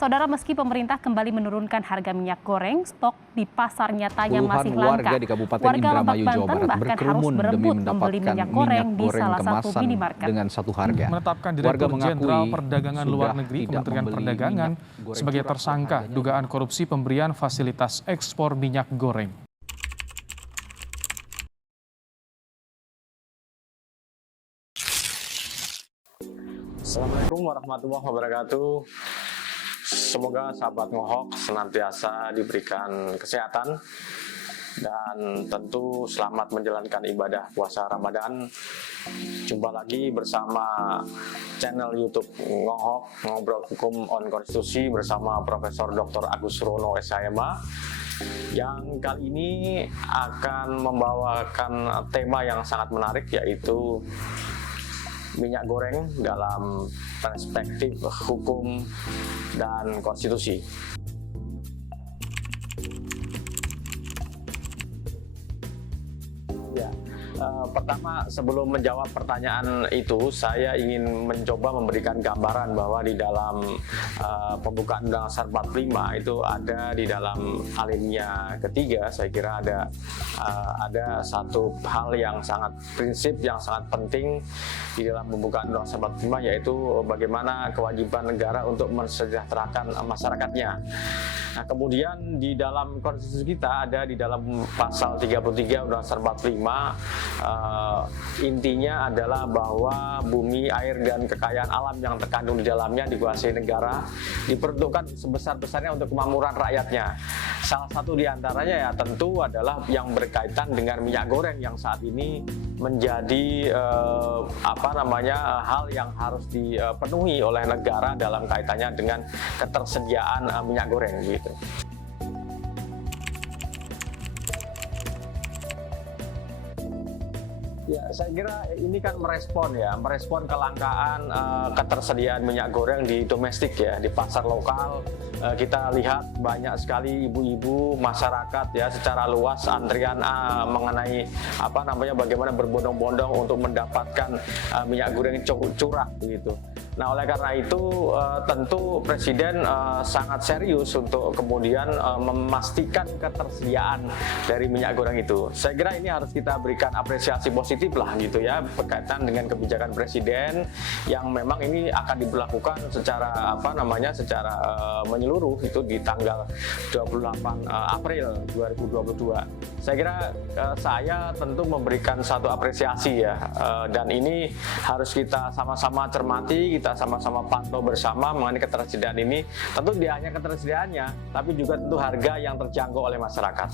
Saudara, meski pemerintah kembali menurunkan harga minyak goreng, stok di pasar nyatanya Puluhan masih langka. warga di Kabupaten Warga Indramayu, Lebak, Jawa Banten Barat bahkan harus berkerumun demi berebut membeli mendapatkan minyak goreng di salah satu kemasan minimarket. dengan satu harga. Menetapkan Warga Direktur mengakui Jenderal Perdagangan Luar sudah Negeri tidak Kementerian membeli Perdagangan minyak goreng sebagai curah tersangka dan harganya dugaan korupsi pemberian fasilitas ekspor minyak goreng. Assalamualaikum warahmatullahi wabarakatuh. Semoga sahabat Ngohok senantiasa diberikan kesehatan dan tentu selamat menjalankan ibadah puasa Ramadan. Jumpa lagi bersama channel YouTube Ngohok, Ngobrol Hukum on Konstitusi bersama Profesor Dr. Agus Rono SHMA, yang kali ini akan membawakan tema yang sangat menarik, yaitu minyak goreng dalam perspektif hukum dan konstitusi. Ya, pertama sebelum menjawab pertanyaan itu, saya ingin mencoba memberikan gambaran bahwa di dalam pembukaan Undang-Undang Dasar 45 itu ada di dalam alinea ketiga, saya kira ada satu hal yang sangat prinsip yang sangat penting di dalam pembukaan Undang-Undang Dasar 45, yaitu bagaimana kewajiban negara untuk mensejahterakan masyarakatnya. Nah, kemudian di dalam konstitusi kita ada di dalam pasal 33 Undang-Undang Dasar 45, intinya adalah bahwa bumi, air, dan kekayaan alam yang terkandung di dalamnya dikuasai negara, diperuntukkan sebesar-besarnya untuk kemakmuran rakyatnya. Salah satu di antaranya ya tentu adalah yang berkaitan dengan minyak goreng yang saat ini menjadi hal yang harus dipenuhi oleh negara dalam kaitannya dengan ketersediaan minyak goreng gitu. Ya, saya kira ini kan merespon kelangkaan ketersediaan minyak goreng di domestik ya, di pasar lokal. Kita lihat banyak sekali ibu-ibu masyarakat ya secara luas antrian mengenai bagaimana berbondong-bondong untuk mendapatkan minyak goreng curah begitu. Nah, oleh karena itu tentu Presiden sangat serius untuk kemudian memastikan ketersediaan dari minyak goreng itu. Saya kira ini harus kita berikan apresiasi positif lah gitu ya, berkaitan dengan kebijakan Presiden yang memang ini akan diberlakukan secara secara menyeluruh itu di tanggal 28 April 2022. Saya kira saya tentu memberikan satu apresiasi ya, dan ini harus kita sama-sama cermati, kita sama-sama pantau bersama mengenai ketersediaan ini. Tentu tidak hanya ketersediaannya, tapi juga tentu harga yang terjangkau oleh masyarakat.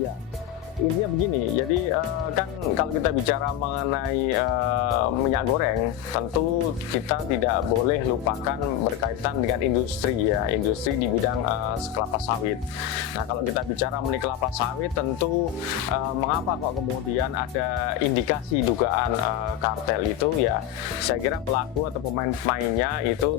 Ya, intinya begini, jadi kan kalau kita bicara mengenai minyak goreng, tentu kita tidak boleh lupakan berkaitan dengan industri ya, industri di bidang kelapa sawit. Nah, kalau kita bicara mengenai kelapa sawit, tentu mengapa kok kemudian ada indikasi dugaan kartel itu ya, saya kira pelaku atau pemain-pemainnya itu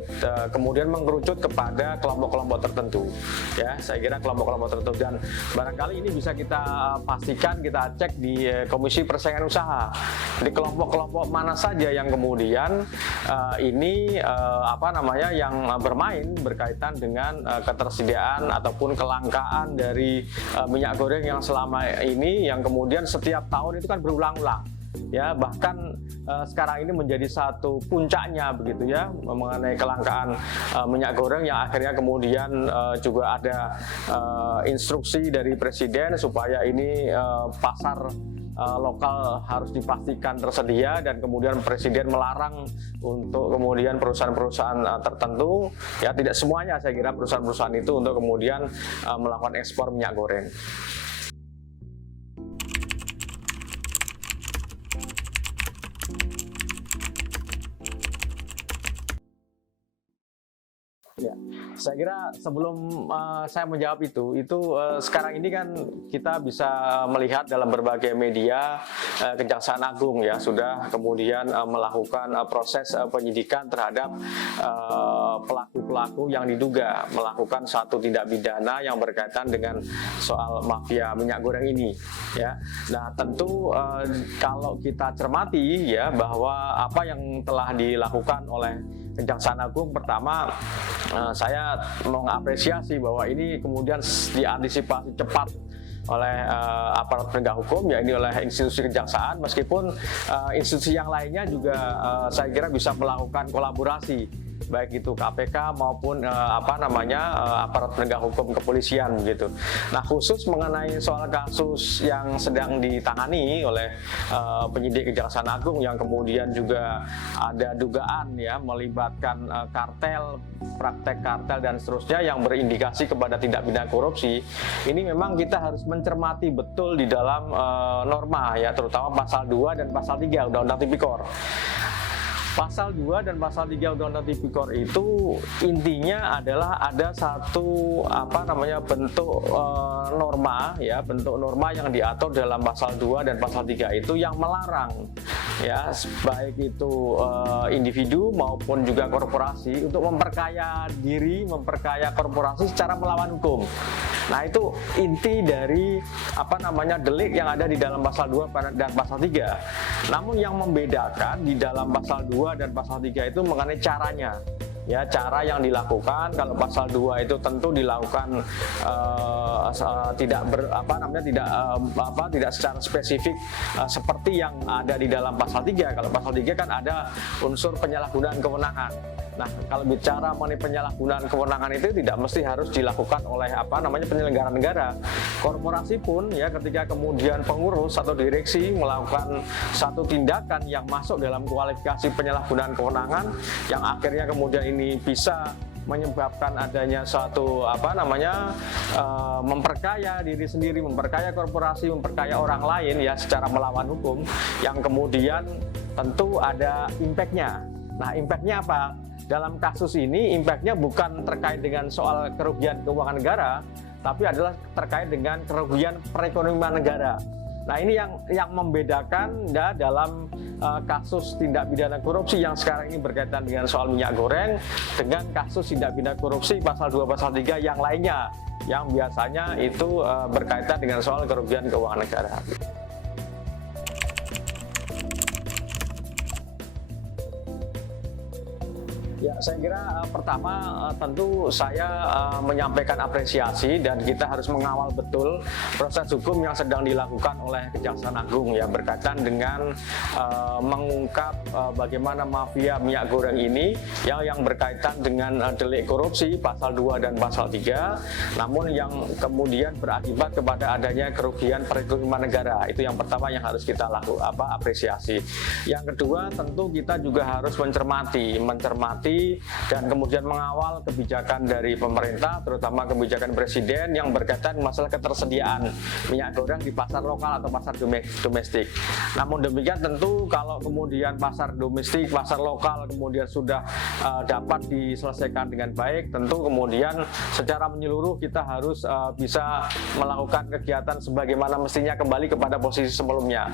kemudian mengerucut kepada kelompok-kelompok tertentu ya, saya kira kelompok-kelompok tertentu, dan barangkali ini bisa kita pastikan, kita cek di Komisi Persaingan Usaha, di kelompok-kelompok mana saja yang kemudian yang bermain berkaitan dengan ketersediaan ataupun kelangkaan dari minyak goreng yang selama ini, yang kemudian setiap tahun itu kan berulang-ulang ya, bahkan sekarang ini menjadi satu puncaknya begitu ya, mengenai kelangkaan minyak goreng yang akhirnya kemudian juga ada instruksi dari Presiden supaya ini pasar lokal harus dipastikan tersedia, dan kemudian Presiden melarang untuk kemudian perusahaan-perusahaan tertentu ya, tidak semuanya saya kira perusahaan-perusahaan itu untuk kemudian melakukan ekspor minyak goreng. Ya, Saya kira sebelum saya menjawab itu sekarang ini kan kita bisa melihat dalam berbagai media Kejaksaan Agung ya sudah kemudian melakukan proses penyidikan terhadap pelaku-pelaku yang diduga melakukan satu tindak pidana yang berkaitan dengan soal mafia minyak goreng ini ya. Nah tentu kalau kita cermati ya bahwa apa yang telah dilakukan oleh Kejaksaan Agung, pertama saya mengapresiasi bahwa ini kemudian diantisipasi cepat oleh aparat penegak hukum, ya ini oleh institusi kejaksaan, meskipun institusi yang lainnya juga saya kira bisa melakukan kolaborasi, baik itu KPK maupun aparat penegak hukum kepolisian gitu. Nah khusus mengenai soal kasus yang sedang ditangani oleh penyidik Kejaksaan Agung yang kemudian juga ada dugaan ya melibatkan kartel, praktek kartel dan seterusnya yang berindikasi kepada tindak pidana korupsi, ini memang kita harus mencermati betul di dalam norma ya, terutama pasal 2 dan pasal 3 Undang-Undang Tipikor. Pasal 2 dan pasal 3 Undang-Undang Tipikor itu intinya adalah ada satu bentuk norma ya, bentuk norma yang diatur dalam pasal 2 dan pasal 3 itu yang melarang ya baik itu individu maupun juga korporasi untuk memperkaya diri, memperkaya korporasi secara melawan hukum. Nah itu inti dari delik yang ada di dalam pasal 2 dan pasal 3. Namun yang membedakan di dalam pasal 2 dan pasal 3 itu mengenai caranya. Ya, cara yang dilakukan. Kalau pasal 2 itu tentu dilakukan tidak secara spesifik seperti yang ada di dalam pasal 3. Kalau pasal 3 kan ada unsur penyalahgunaan kewenangan. Nah, kalau bicara mengenai penyalahgunaan kewenangan itu tidak mesti harus dilakukan oleh penyelenggara negara. Korporasi pun ya ketika kemudian pengurus atau direksi melakukan satu tindakan yang masuk dalam kualifikasi penyalahgunaan kewenangan yang akhirnya kemudian ini bisa menyebabkan adanya suatu memperkaya diri sendiri, memperkaya korporasi, memperkaya orang lain ya secara melawan hukum, yang kemudian tentu ada impact-nya. Nah, impact-nya apa? Dalam kasus ini impact-nya bukan terkait dengan soal kerugian keuangan negara, tapi adalah terkait dengan kerugian perekonomian negara. Nah ini yang membedakan ya, dalam kasus tindak pidana korupsi yang sekarang ini berkaitan dengan soal minyak goreng dengan kasus tindak pidana korupsi pasal 2 pasal 3 yang lainnya yang biasanya itu berkaitan dengan soal kerugian keuangan negara. Ya, saya kira pertama tentu saya menyampaikan apresiasi dan kita harus mengawal betul proses hukum yang sedang dilakukan oleh Kejaksaan Agung ya berkaitan dengan mengungkap bagaimana mafia minyak goreng ini yang berkaitan dengan delik korupsi pasal 2 dan pasal 3, namun yang kemudian berakibat kepada adanya kerugian perekonomian negara. Itu yang pertama yang harus kita apresiasi. Yang kedua tentu kita juga harus mencermati dan kemudian mengawal kebijakan dari pemerintah, terutama kebijakan presiden yang berkaitan masalah ketersediaan minyak goreng di pasar lokal atau pasar domestik. Namun demikian tentu kalau kemudian pasar domestik, pasar lokal kemudian sudah dapat diselesaikan dengan baik, tentu kemudian secara menyeluruh kita harus bisa melakukan kegiatan sebagaimana mestinya kembali kepada posisi sebelumnya.